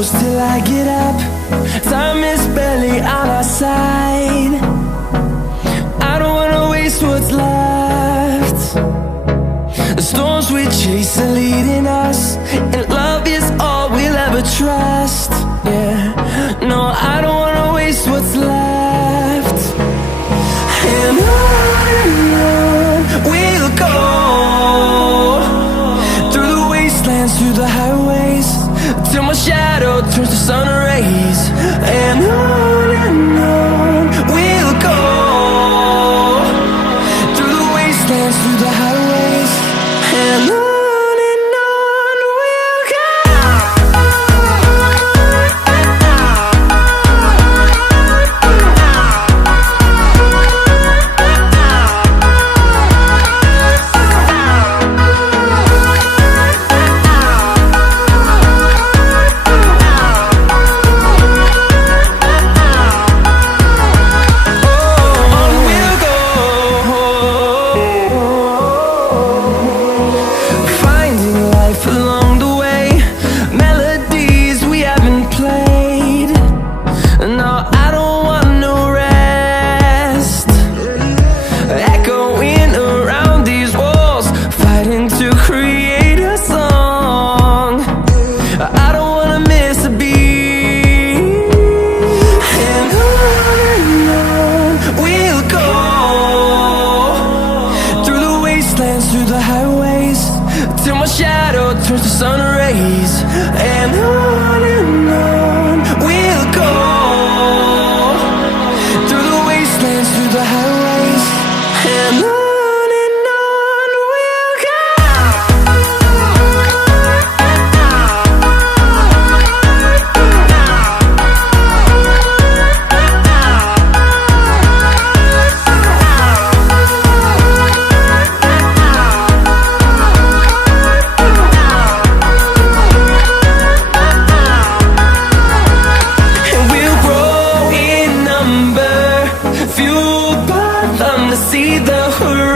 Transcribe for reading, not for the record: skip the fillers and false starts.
close till I get up. Time is barely on our side. I don't wanna waste what's left. The storms we chase are leading us, and love is all we'll ever trust. Yeah, no, I don't wanna waste what's left. And on we'll go, through the wastelands, through the highways, till my shadow turns to sun rays. And on we'll go, through the wastelands, through the highways, and on we'll go. Through the highways, till my shadow turns to sun rays. And on we'll go, through the wastelands, through the highways, and on we'll go. Fueled by them to see the horizon.